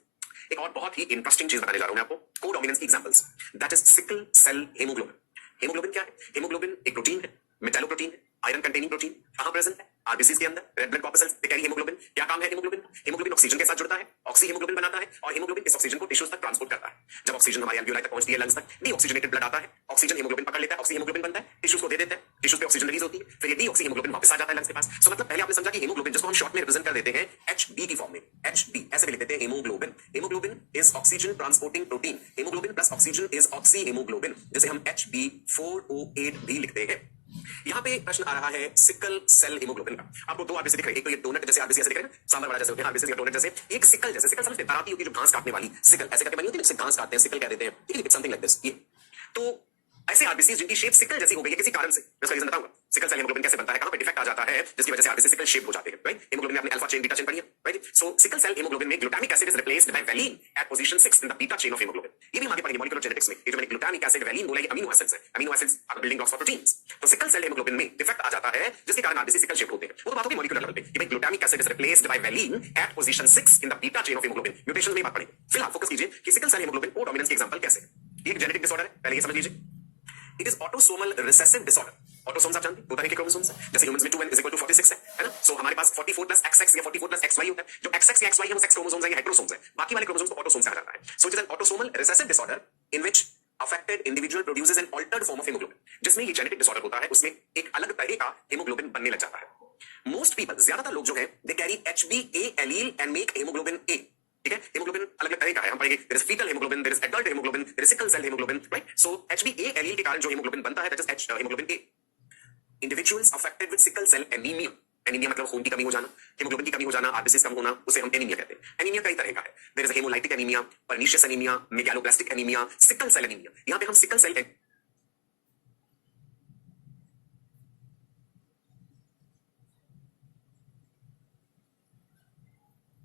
एक और बहुत ही इंटरेस्टिंग चीज बताने जा रहा हूं मैं आपको, कोडोमिनेंस की examples, that is sickle cell haemoglobin. Haemoglobin क्या है? हीमोग्लोबिन एक प्रोटीन है, मेटालोप्रोटीन है, आयरन कंटेनिंग प्रोटीन। कहां प्रेजेंट है? आरबीसीज के अंदर, red blood corpuscles they carry haemoglobin. क्या काम है हीमोग्लोबिन? हीमोग्लोबिन ऑक्सीजन के साथ जुड़ता है, ऑक्सी हीमोग्लोबिन बनाता है, और हीमोग्लोबिन इस ऑक्सीजन को टिश्यूज तक ट्रांसपोर्ट करता है। जब ऑक्सीजन हमारे एल्वियोलाई तक पहुंचती है, लंग्स तक, डीऑक्सीजनेटेड ब्लड आता है, ऑक्सीजन हीमोग्लोबिन पकड़ लेता है, ऑक्सी हीमोग्लोबिन बनता है, टिश्यूज को दे देता है, टिश्यूज पे ऑक्सीजन रिलीज होती है, फिर ये डीऑक्सी हीमोग्लोबिन वापस आ जाता है लंग्स के पास। सो मतलब पहले आपने समझा कि हीमोग्लोबिन जिसको हम शॉर्ट में रिप्रेजेंट कर देते हैं HB की फॉर्म में, HB ऐसे भी लिख देते हैं haemoglobin. Haemoglobin is oxygen transporting protein, haemoglobin plus oxygen is oxy haemoglobin, जिसे हम HB4O8 भी लिखते हैं। यहाँ पे प्रश्न आ रहा है सिकल सेल हीमोग्लोबिन का। आपको दो आरबीसी दिख रहे हैं, एक तो ये डोनट जैसे आरबीसी ऐसे दिख रहे हैं, सांभर वाला जैसे होते हैं आरबीसी या डोनट जैसे, एक सिकल जैसे, सिकल समझते हैं, तराती होती है जो घास काटने वाली, सिकल ऐसे करके बनी होती है, जिससे घास काटते हैं, सिकल कह देते हैं, ठीक है, इट्स समथिंग लाइक दिस। ये तो ऐसे आरबीसी जिनकी शेप सिकल जैसी हो गई है किसी कारण से, मैं इसका रीजन बताऊंगा। सिकल सेल हीमोग्लोबिन कैसे बनता है, कहां पे डिफेक्ट आ जाता है जिसकी वजह से आरबीसी सिकल शेप हो जाते हैं, राइट। हीमोग्लोबिन में आपने अल्फा चेन बीटा चेन पढ़ी है, right. So sickle cell haemoglobin में glutamic acid is replaced by valine at position 6 in the beta chain of haemoglobin. ये भी हम आगे पढ़ेंगे मॉलिक्यूलर जेनेटिक्स में। ये जो मैंने ग्लूटामिक एसिड वैलिन बोला, ये अमीनो एसिड्स है, amino acids are building blocks for proteins. तो सिकल सेल हीमोग्लोबिन में डिफेक्ट आ जाता है जिसके कारण आरबीसी सिकल शेप होते हैं। वो तो बात होगी मॉलिक्यूलर लेवल पे कि भाई glutamic acid is replaced by valine at position 6 in the beta chain of haemoglobin. Mutation में बात पढ़ेंगे, फिलहाल फोकस कीजिए कि सिकल सेल हीमोग्लोबिन कोडोमिनेंस के एग्जांपल कैसे है। एक जेनेटिक डिसऑर्डर है, पहले ये समझ लीजिए। It is autosomal recessive disorder. Autosomes आप जानते हैं, दो तरह के क्रोमोसोम्स हैं, जैसे ह्यूमंस में 2n = 46 है ना। सो हमारे पास 44 + XX या 44 + XY होता है। जो XX या XY है वो सेक्स क्रोमोसोम्स हैं या हेटेरोसोम्स हैं, बाकी वाले क्रोमोसोम्स को ऑटोसोम्स कहा जाता है। So it is an autosomal recessive disorder in which affected individual produces N Altered form of haemoglobin. जिसमें ये जेनेटिक डिसऑर्डर होता है, उसमें एक अलग तरह का हीमोग्लोबिन बनने लग जाता है। मोस्ट पीपल, ज्यादातर लोग जो हैं, they carry HbA allele and make haemoglobin A, ठीक है। हीमोग्लोबिन अलग अलग तरह का है, हम पढ़ेंगे। There is foetal haemoglobin, there is adult haemoglobin, there is sickle cell haemoglobin, right. So HbA allele के कारण जो हीमोग्लोबिन बनता है that is haemoglobin A। Individuals affected with sickle cell anaemia, anaemia मतलब खून की कमी हो जाना, हीमोग्लोबिन की कमी हो जाना, आरबीसी कम होना, उसे हम एनीमिया कहते हैं। एनीमिया कई तरह का है, there is a haemolytic anaemia, pernicious anaemia, megaloblastic anaemia, sickle cell anaemia. यहां पे हम सिकल सेल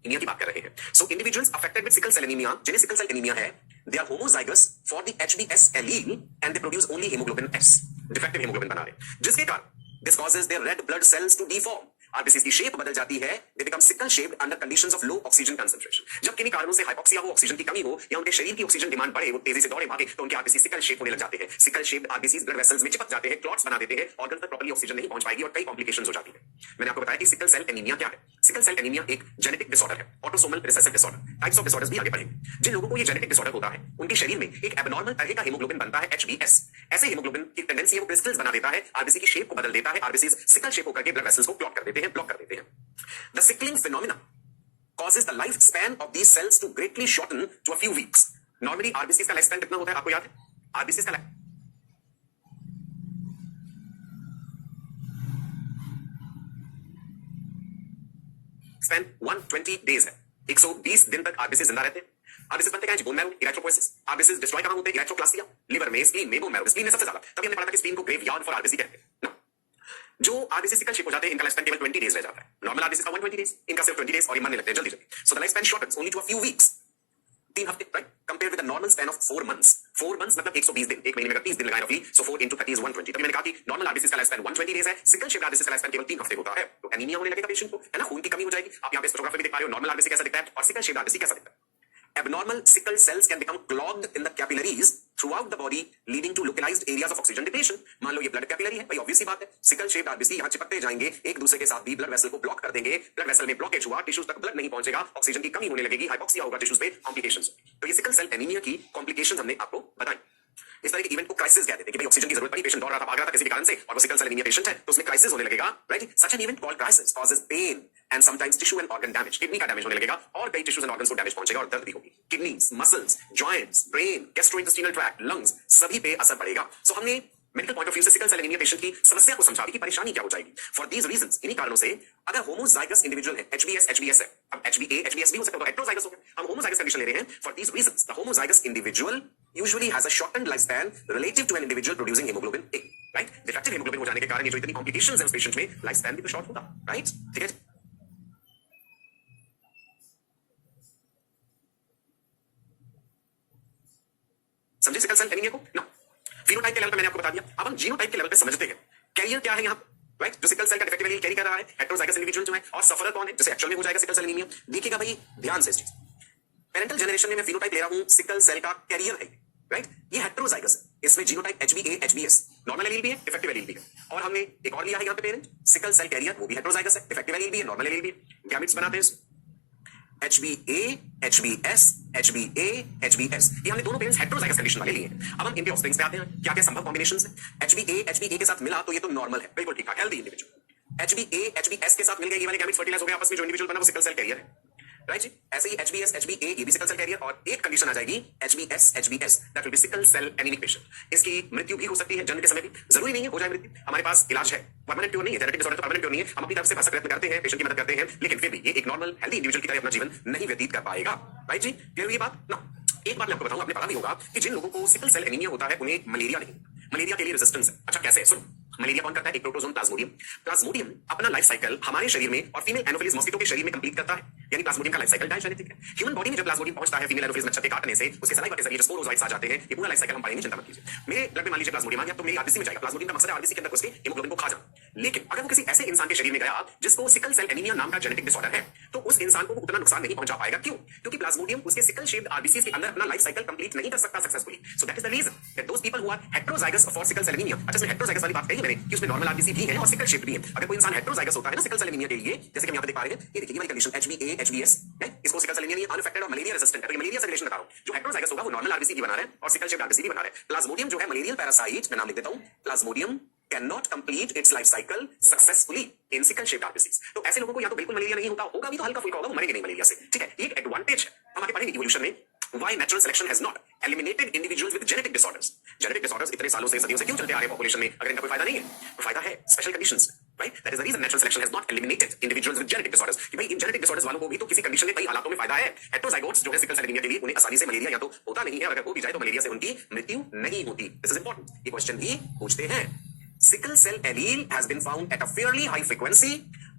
एनीमिया की बात कर रहे हैं। So individuals affected with sickle cell anaemia, जिन्हें सिकल सेल एनीमिया है, they are homozygous for the HbS allele and they produce only haemoglobin S, defective haemoglobin बना रहे, जिसके कारण this causes their red blood cells to deform, RBC की shape बदल जाती है, they become sickle shaped under conditions of low oxygen concentration. जब किन्हीं कारणों से हाइपोक्सिया हो, ऑक्सीजन की कमी हो, या उनके शरीर की ऑक्सीजन डिमांड बढ़े, वो तेजी से दौड़े भागे, तो उनके आरबीसी सिकल शेप होने लग जाते हैं। Sickle shaped RBC blood vessels में चिपक जाते हैं, क्लॉट्स बना देते हैं, ऑर्गन तक प्रॉपर्ली ऑक्सीजन नहीं पहुंच पाएगी और कई कॉम्प्लिकेशंस हो जाती है। मैंने आपको बताया कि सिकल सेल एनीमिया क्या है। सिकल सेल एनीमिया एक जेनेटिक डिसऑर्डर है, autosomal recessive disorder. Types of disorders भी आगे बढ़ेंगे। जिन लोगों को ये जेनेटिक डिसऑर्डर होता है, उनके शरीर में एक एबनॉर्मल तरह का हीमोग्लोबिन बनता है HbS। ऐसे हीमोग्लोबिन की टेंडेंसी है वो क्रिस्टल्स बना देता है, आरबीसी की शेप को बदल देता है, आरबीसी सिकल शेप होकर के ब्लड वेसल्स को क्लॉट कर देते हैं, ब्लॉक कर देते हैं। The sickling phenomena causes the lifespan of these cells to greatly shorten to a few weeks. Normally RBCs का lifespan कितना होता है, आपको याद है? RBCs का lifespan 120 days है। 120 दिन तक आरबीसी जिंदा रहते हैं। आरबीसी बनते क्या है? Bone marrow, इरेथ्रोपोएसिस। आरबीसी डिस्ट्रॉय कहां होते हैं? इरेथ्रोप्लास्टिया, लिवर में, स्प्लीन में, बोन मैरो, स्प्लीन में सबसे ज्यादा। तभी हमने पढ़ा था कि स्प्लीन को ग्रेवयार्ड फॉर आरबीसी कहते हैं ना। जो आरबीसी सिकल शेप हो जाते हैं, इनका लाइफ स्पैन केवल 20 डेज रह जाता है। नॉर्मल आरबीसी का 120 डेज, इनका सिर्फ 20 डेज, और ये मरने लगते हैं जल्दी जल्दी। So the life span shortens only to a few weeks, 3 हफ्ते, right, compare with the normal span of 4 months. 4 months मतलब 120 दिन, एक महीने में अगर 30 दिन लगाए रफली, सो 4 into 30 is 120। तभी मैंने कहा कि नॉर्मल आरबीसी का लाइफ स्पैन 120 डेज है, सिकल शेप आरबीसी का लाइफ स्पैन केवल 3 हफ्ते होता है। तो एनीमिया होने लगेगा पेशेंट को, है ना, खून की कमी हो जाएगी। आप यहां पे फोटोग्राफ में देख पा रहे हो नॉर्मल आरबीसी कैसा दिखता है और सिकल शेप आरबीसी कैसा दिखता है। Abnormal sickle cells can become clogged in the capillaries throughout the body, leading to localized areas of oxygen depletion. मान लो ये ब्लड कैपिलरी है, भाई ऑब्वियस सी बात है, सिकल शेप आरबीसी यहां चिपकते जाएंगे, एक दूसरे के साथ भी ब्लड वेसल को ब्लॉक कर देंगे, ब्लड वेसल में ब्लॉकेज हुआ, टिश्यूज तक ब्लड नहीं पहुंचेगा, ऑक्सीजन की कमी होने लगेगी, हाइपोक्सिया होगा टिश्यूज पे, कॉम्प्लिकेशंस। तो ये सिकल सेल एनीमिया की कॉम्प्लिकेशंस हमने आपको बताई। इस तरह के इवेंट को क्राइसिस कहते हैं कि भाई ऑक्सीजन की जरूरत पड़ी, पेशेंट दौड़ रहा था, भाग रहा था किसी भी कारण से, और वो सिकल सेल एनीमिया पेशेंट है, तो उसमें क्राइसिस होने लगेगा, right. Such an event called crisis causes pain and sometimes tissue and organ damage. Kidney का डैमेज होने लगेगा और कई टिश्यूज एंड ऑर्गन्स को डैमेज पहुंचेगा और दर्द भी होगी। Kidneys, muscles, joints, brain, gastrointestinal tract, lungs, सभी पे असर पड़ेगा। सो हमने मेडिकल पॉइंट ऑफ व्यू से सिकल सेल एनीमिया पेशेंट की समस्या को समझा दी कि परेशानी क्या हो जाएगी। फॉर दीज रीजंस, इन्हीं कारणों से अगर होमोजाइगस इंडिविजुअल है, HbS है, अब HbA HbS भी हो सकता है, तो हेटेरोजाइगस हो गया। हम होमोजाइगस कंडीशन ले रहे हैं। For these reasons the homozygous individual usually has a shortened lifespan relative to an individual producing hemoglobin A, right? defective hemoglobin हो जाने के कारण ये जो इतनी complications है उस पेशेंट में, लाइफ स्पैन भी तो शॉर्ट होगा, राइट? ठीक है। समझे सिकल सेल एनीमिया को ना? फिनोटाइप के लेवल पे मैंने आपको बता दिया, अब हम जीनोटाइप के लेवल पे समझते हैं। कैरियर क्या है यहाँ, राइट? जो सिकल सेल का डिफेक्टिव एलील कैरी कर रहा है, हेटेरोजाइगस इंडिविजुअल जो है, और सफरर कौन है जिसे एक्चुअल में हो जाएगा सिकल सेल एनीमिया। देखिएगा भाई ध्यान से इस चीज, पेरेंटल जनरेशन में मैं फिनोटाइप ले रहा हूं, सिकल सेल का कैरियर है, राइट? ये हेटेरोजाइगस है, इसमें genotype HbA HbS, normal allele भी है, डिफेक्टिव एलील भी है, और हमने एक और लिया है यहाँ पे पेरेंट, सिकल सेल कैरियर, वो भी हेटेरोजाइगस है, डिफेक्टिव एलील भी है, नॉर्मल एलील भी है। गैमेट्स बनाते हैं HbA HbS HbA HbS, ये हमने दोनों पेरेंट्स हेटेरोजाइगस कंडीशन वाले लिए हैं। अब हम इनके ऑफस्प्रिंग्स पे आते हैं, क्या क्या संभव कॉम्बिनेशंस हैं। HbA के साथ मिला तो ये तो नॉर्मल है, बिल्कुल ठीक ठाक हेल्दी इंडिविजुअल। HbA HbS के साथ मिल गए, ये वाले गैमेट्स फर्टिलाइज हो गए आपस में, जो इंडिविजुअल बना वो सिकल सेल कैरियर है, राइट जी। ऐसे ही HbS HbA ये भी सिकल सेल कैरियर, और एक कंडीशन आ जाएगी HbS HbS, that will be sickle cell anaemic patient. इसकी मृत्यु भी हो सकती है जन्म के समय भी, जरूरी नहीं है हो जाए मृत्यु, हमारे पास इलाज है, परमानेंट क्योर नहीं है, जेनेटिक डिसऑर्डर तो परमानेंट क्योर नहीं है, हम अपनी तरफ से भरसक प्रयत्न करते हैं, पेशेंट की मदद करते हैं, लेकिन फिर भी ये एक नॉर्मल हेल्दी इंडिविजुअल की तरह अपना जीवन नहीं व्यतीत कर पाएगा, राइट जी। क्लियर हुई ये बात ना? एक बात मैं आपको बताऊं, आपने पढ़ा भी होगा कि जिन लोगों को सिकल सेल एनीमिया होता है उन्हें मलेरिया नहीं, मलेरिया के लिए रेजिस्टेंस है। अच्छा कैसे? सुनो, मलेरिया कौन करता है? एक प्रोटोजोन प्लाज्मोडियम। प्लाज्मोडियम अपना लाइफ साइकिल हमारे शरीर में और फीमेल एनोफिलिस मॉस्किटो के शरीर में कंप्लीट करता है, यानी प्लाज्मोडियम का लाइफ साइकिल डायजेनेटिक है। ह्यूमन बॉडी में जब प्लाज्मोडियम पहुंचता है फीमेल एनोफिलिस मच्छर के काटने से, उसके सलाइवा के जरिए स्पोरोजोइट्स आ जाते हैं, ये पूरा लाइफ साइकिल हम पढ़ेंगे, चिंता मत कीजिए। मेरे ब्लड में मान लीजिए प्लाज्मोडियम आ गया तो मेरी आरबीसी में जाएगा, प्लाज्मोडियम का मकसद है आरबीसी के अंदर उसके हीमोग्लोबिन को खा जाना। लेकिन अगर वो किसी ऐसे इंसान के शरीर में गया जिसको सिकल सेल एनीमिया नाम का जेनेटिक डिसऑर्डर है, तो उस इंसान को उतना नुकसान नहीं पहुंचा पाएगा। क्यों? क्योंकि प्लाज्मोडियम उसके सिकल शेप्ड आरबीसी के अंदर अपना लाइफ साइकिल कंप्लीट नहीं कर सकता successfully. So that is the reason that those people who are heterozygous for sickle cell anaemia. अच्छा, इसमें हेटेरोजाइगस वाली बात कही मैंने कि उसमें नॉर्मल आरबीसी भी है और सिकल शेप्ड भी है। अगर कोई इंसान हेटेरोजाइगस होता है ना सिकल सेल एनीमिया के लिए, जैसे कि हम यहां पे देख पा रहे हैं, ये देखिए ये वाली कंडीशन HbA HbS है, इसको सिकल सेल एनीमिया अनअफेक्टेड और मलेरिया रेजिस्टेंट है। तो ये मलेरिया से रिलेशन बता रहा हूं, जो हेटेरोजाइगस होगा वो नॉर्मल आरबीसी भी बना रहा है और सिकल शेप्ड आरबीसी भी बना रहा है। प्लाज्मोडियम जो है मलेरियल पैरासाइट, मैं नाम लिख देता हूं, Plasmodium cannot complete its life cycle successfully in sickle shaped RBCs। तो ऐसे लोगों को या तो बिल्कुल मलेरिया नहीं होता होगा भी तो हल्का फुल्का होगा, वो मरेंगे नहीं मलेरिया से, ठीक है। एक एडवांटेज है, हम आगे पढ़ेंगे इवोल्यूशन में, Why natural selection has not eliminated individuals with genetic disorders? Genetic disorders इतने सालों से सदियों से क्यों चलते आ रहे हैं पॉपुलेशन में, अगर इनका कोई फायदा नहीं है? तो फायदा है special conditions, right? That is the reason natural selection has not eliminated individuals with genetic disorders, कि भाई इन जेनेटिक डिसऑर्डर्स वालों को भी तो किसी कंडीशन में कई हालातों में फायदा है। हेटेरोजाइगोट्स जो है सिकल सेल एनीमिया के लिए, उन्हें आसानी से मलेरिया या तो होता नहीं है, अगर हो भी जाए तो मलेरिया से उनकी मृत्यु नहीं होती। दिस इज इंपॉर्टेंट, ये क्वेश्चन भी पूछते हैं। Sickle cell allele has been found at a fairly high frequency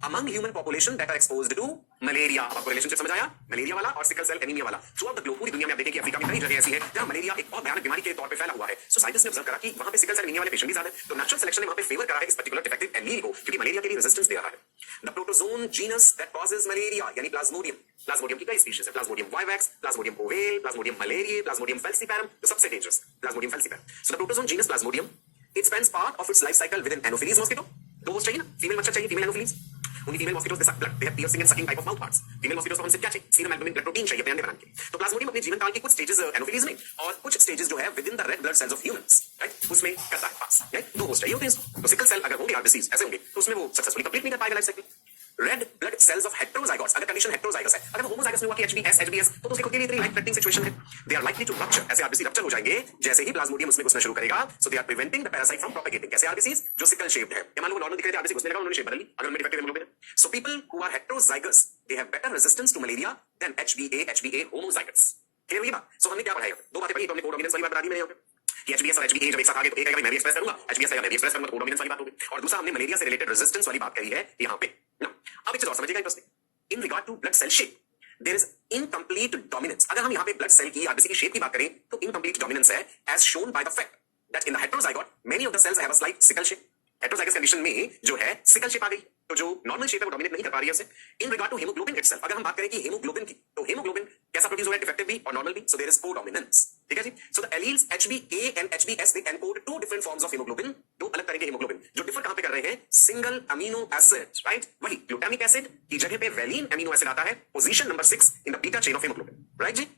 among human population that are exposed to malaria। अब आपको रिलेशनशिप समझ आया, मलेरिया वाला और सिकल सेल एनीमिया वाला। थ्रू आउट द ग्लोब, पूरी दुनिया में आप देखें कि अफ्रीका में कई जगह ऐसी है जहां मलेरिया एक बहुत भयानक बीमारी के तौर पे फैला हुआ है। सो साइंटिस्ट ने ऑब्जर्व करा कि वहां पे सिकल सेल एनीमिया वाले पेशेंट भी ज्यादा है, तो नेचुरल सिलेक्शन ने वहां पे फेवर करा है इस पर्टिकुलर डिफेक्टिव एलील को, क्योंकि मलेरिया के लिए रेजिस्टेंस दे रहा है। The protozoan genus that causes malaria यानी प्लाज्मोडियम, प्लाज्मोडियम की कई स्पीशीज है, Plasmodium vivax, Plasmodium oval, Plasmodium malaria, Plasmodium falciparum, जो सबसे dangerous Plasmodium falciparum. So the protozoan genus Plasmodium, it spends part of its life cycle within Anopheles mosquito। दो host चाहिए ना, female मच्छर चाहिए, फीमेल एनोफिलीज। उन्हीं female mosquitoes दे सक blood, they have piercing and sucking type of mouth parts. Female mosquitoes को हमसे क्या चाहिए? सीरम एल्बुमिन ब्लड प्रोटीन चाहिए अपने अंडे बनाने के। तो प्लाज्मोडियम अपने जीवन काल के कुछ स्टेजेस एनोफिलीज में और कुछ स्टेजेस जो है with in the red blood cells of humans, right, उसमें करता है पास, राइट। दो होस्ट चाहिए होते हैं इसको। तो सिकल सेल अगर होंगे, डिसीज ऐसे होंगे, तो उसमें वो सक्सेसफुली कंप्लीट नहीं कर पाएगा life cycle. Red blood cells of heterozygotes, अगर कंडीशन हेटेरोजाइगस है, अगर होमोजाइगस में हुआ कि एचबीएस, तो उसके खुद के लिए इतनी लाइफ थ्रेटनिंग सिचुएशन है। They are likely to rupture, ऐसे आरबीसी रप्चर हो जाएंगे जैसे ही प्लाज्मोडियम उसमें घुसना शुरू करेगा। So they are preventing the parasite from propagating. कैसे आरबीसीज जो सिकल शेप्ड है, या मान लो नॉर्मल दिख रहे थे, आरबीसी घुसने लगा, उन्होंने शेप बदल ली, अगर उनमें डिफेक्टिव हेमोग्लोबिन है। So people who are heterozygous they have better resistance to malaria than HbA homozygous. Clear हुई बात? सो हमने क्या पढ़ाया? दो बातें पढ़ी, तो हमने कोडोमिनेंस वाली बात बता दी मैंने यहाँ पे कि एचबीएस और एचबीए जब एक साथ आ गए तो एक है मैं भी एक्सप्रेस करूंगा, एचबीएस है मैं भी एक्सप्रेस करूंगा, तो कोडोमिनेंस वाली बात होगी। और दूसरा हमने मलेरिया से रिलेटेड रेजिस्टेंस वाली बात करी है यहाँ पे ना। अब एक चीज और समझिएगा interesting, in regard to blood cell shape there is incomplete dominance. अगर हम यहाँ पे ब्लड सेल की आरबीसी की शेप की बात करें तो इनकम्प्लीट डोमिनेंस है, as shown by the fact that in the heterozygote many of the cells have a slight sickle shape. Heterozygous condition में जो है सिकल शेप आ गई, तो जो नॉर्मल शेप है वो डोमिनेट नहीं कर पा रही है उसे। In regard to haemoglobin itself, अगर हम बात करें कि हीमोग्लोबिन की, तो हीमोग्लोबिन कैसा प्रोड्यूस हो रहा है, डिफेक्टिव भी और नॉर्मल भी, सो देयर इज कोडोमिनेंस। ठीक है जी। So the alleles HbA and HbS they encode two different forms of haemoglobin, दो अलग तरह के हीमोग्लोबिन जो डिफर कहां पे कर रहे हैं? Single amino acid, right. वही ग्लूटामिक एसिड की जगह पे वेलिन अमीनो एसिड आता है, position number 6 in the beta chain of haemoglobin, right जी।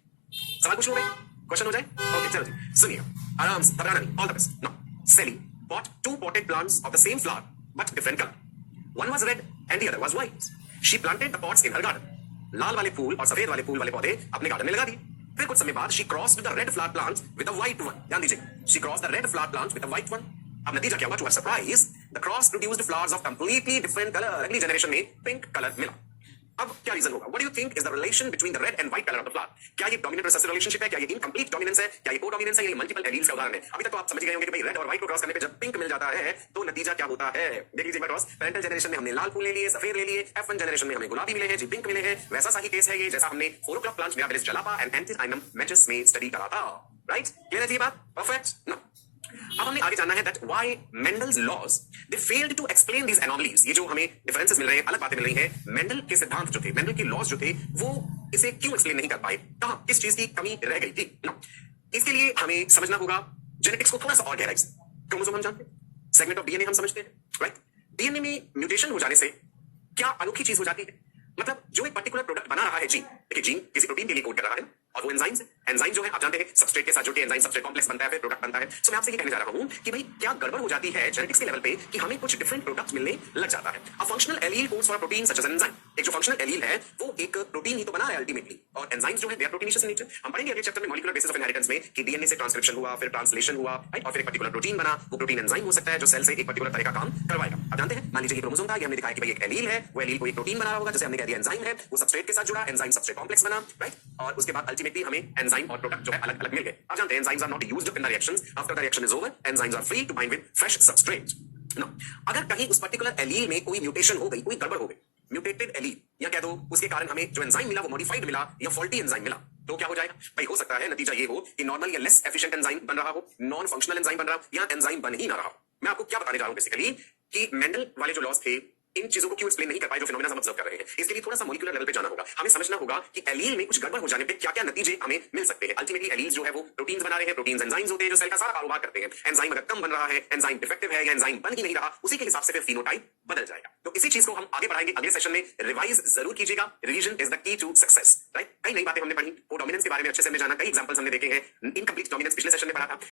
सवाल पूछ लो भाई, क्वेश्चन हो जाए? ओके चलो जी, सुनिए आराम से, घबराना नहीं, ऑल द बेस्ट। नाउ सेली bought two potted plants of the same flower but different color. One was red and the other was white. She planted the pots in her garden. लाल वाले फूल और सफेद वाले फूल वाले पौधे अपने गार्डन में लगा दिए। फिर कुछ समय बाद she crossed the red flower plants with the white one. ध्यान दीजिए, she crossed the red flower plants with the white one. अब नतीजा क्या हुआ? To her surprise, the cross produced flowers of completely different color. अगली generation में pink colour मिला। अब क्या रीजन होगा? What do you think is the relation between the red and white color of the flower? क्या ये dominant recessive relationship है? क्या ये इनकम्प्लीट डोमिनेंस है? क्या ये कोडोमिनेंस है? या ये मल्टीपल एलील्स का उदाहरण है? अभी तक तो आप समझ गए होंगे कि भाई रेड और व्हाइट को क्रॉस करने पे जब पिंक मिल जाता है तो नतीजा क्या होता है? देख लीजिए क्रॉस। पेरेंटल जनरेशन में हमने लाल फूल ले लिए, सफेद ले लिए, F1 जनरेशन में हमें गुलाबी मिले हैं जी, पिंक मिले हैं। वैसा सा ही केस है ये जैसा हमने 4 o'clock plants Mirabilis jalapa and antirrhinum मैचेस में स्टडी करा था, राइट? क्लियर है जी बात? परफेक्ट। नो, अब हमने आगे जानना है that why Mendel's laws they failed to explain these anomalies। ये जो हमें डिफरेंसेस मिल रहे हैं, अलग बातें मिल रही हैं, मेंडल के सिद्धांत जो थे, मेंडल के लॉज जो थे, वो इसे क्यों एक्सप्लेन नहीं कर पाए? कहां किस चीज की कमी रह गई थी ना? इसके लिए हमें समझना होगा जेनेटिक्स को थोड़ा सा और गहराई से। क्रोमोसोम हम जानते हैं, सेगमेंट ऑफ डीएनए हम समझते हैं, राइट। डीएनए में म्यूटेशन हो जाने से क्या अनोखी चीज हो जाती है? मतलब जो एक पर्टिकुलर प्रोडक्ट बना रहा है जीन, देखिए जीन किसी प्रोटीन के लिए कोड कर रहा है और वो एंजाइम्स है। एंजाइम जो है आप जानते हैं सबस्ट्रेट के साथ जुड़ के एंजाइम सबस्ट्रेट कॉम्प्लेक्स बनता है, फिर प्रोडक्ट बनता है। सो मैं आपसे ये कहने जा रहा हूं कि भाई क्या गड़बड़ हो जाती है जेनेटिक्स के लेवल पे कि हमें कुछ डिफरेंट प्रोडक्ट्स मिलने लग जाता है। A functional allele codes for protein such as enzyme. एक जो फंक्शनल एलील है वो एक प्रोटीन ही तो बना है अल्टीमेटली, और एंजाइम्स जो है they are proteinaceous in nature. हम पढ़ेंगे अगले चैप्टर में मॉलिक्यूलर बेसिस ऑफ इनहेरिटेंस में कि डीएनए से ट्रांसक्रिप्शन हुआ, फिर ट्रांसलेशन हुआ, राइट, और फिर एक पर्टिकुलर प्रोटीन बना। वो प्रोटीन एंजाइम हो सकता है जो सेल से एक पर्टिकुलर तरह का काम करवाएगा। आप जानते हैं, मान लीजिए ये क्रोमोसोम था, ये हमने दिखाया कि भाई एक एलील है, वो एलील को एक प्रोटीन बना रहा होगा, जैसे हमने कह दिया एंजाइम है, वो सबस्ट्रेट के साथ जुड़ा, एंजाइम सबस्ट्रेट कॉम्प्लेक्स बना, राइट, और उसके बाद अल्टीमेटली हमें एंजाइम और प्रोडक्ट जो है अलग अलग मिल गए। आप जानते हैं enzymes are not used in the reactions, after the reaction is over enzymes are free to bind with fresh substrate. No, अगर कहीं उस पर्टिकुलर एलील में कोई म्यूटेशन हो गई, कोई गड़बड़ हो गई, म्यूटेटेड एलील, या कह दो उसके कारण हमें जो एंजाइम मिला वो मॉडिफाइड मिला या फॉल्टी एंजाइम मिला, तो क्या हो जाएगा? भाई हो सकता है नतीजा ये हो कि नॉर्मल या लेस एफिशिएंट एंजाइम बन रहा हो, नॉन फंक्शनल एंजाइम बन रहा हो, या एंजाइम बन ही ना रहा हो। मैं आपको क्या बताने जा रहा हूं बेसिकली कि मेंडल वाले जो लॉज थे इन चीजों को क्यों एक्सप्लेन नहीं कर पाए जो फिनोमेना हम ऑब्जर्व कर रहे हैं। इसके लिए थोड़ा सा मॉलिक्यूलर लेवल पे जाना होगा। हमें समझना होगा कि एलील में कुछ गड़बड़ हो जाने पे क्या क्या नतीजे हमें मिल सकते हैं। अल्टीमेटली एलील्स जो है वो प्रोटीन्स बना रहे हैं, प्रोटीन्स एंजाइम्स होते हैं जो सेल का सारा कारोबार करते हैं। एंजाइम अगर कम बन रहा है, एंजाइम डिफेक्टिव है या एंजाइम बन ही नहीं रहा, उसी के हिसाब से फिर फिनोटाइप बदल जाएगा। तो इसी चीज को हम आगे बढ़ाएंगे अगले सेशन में। रिवाइज जरूर कीजिएगा, revision is the key to success, right. कई नई बातें हमने पढ़ी, कोडोमिनेंस के बारे में अच्छे से हमने जाना, कई एग्जांपल्स हमने देखे हैं। इनकम्प्लीट डोमिनेंस पिछले सेशन में पढ़ा था।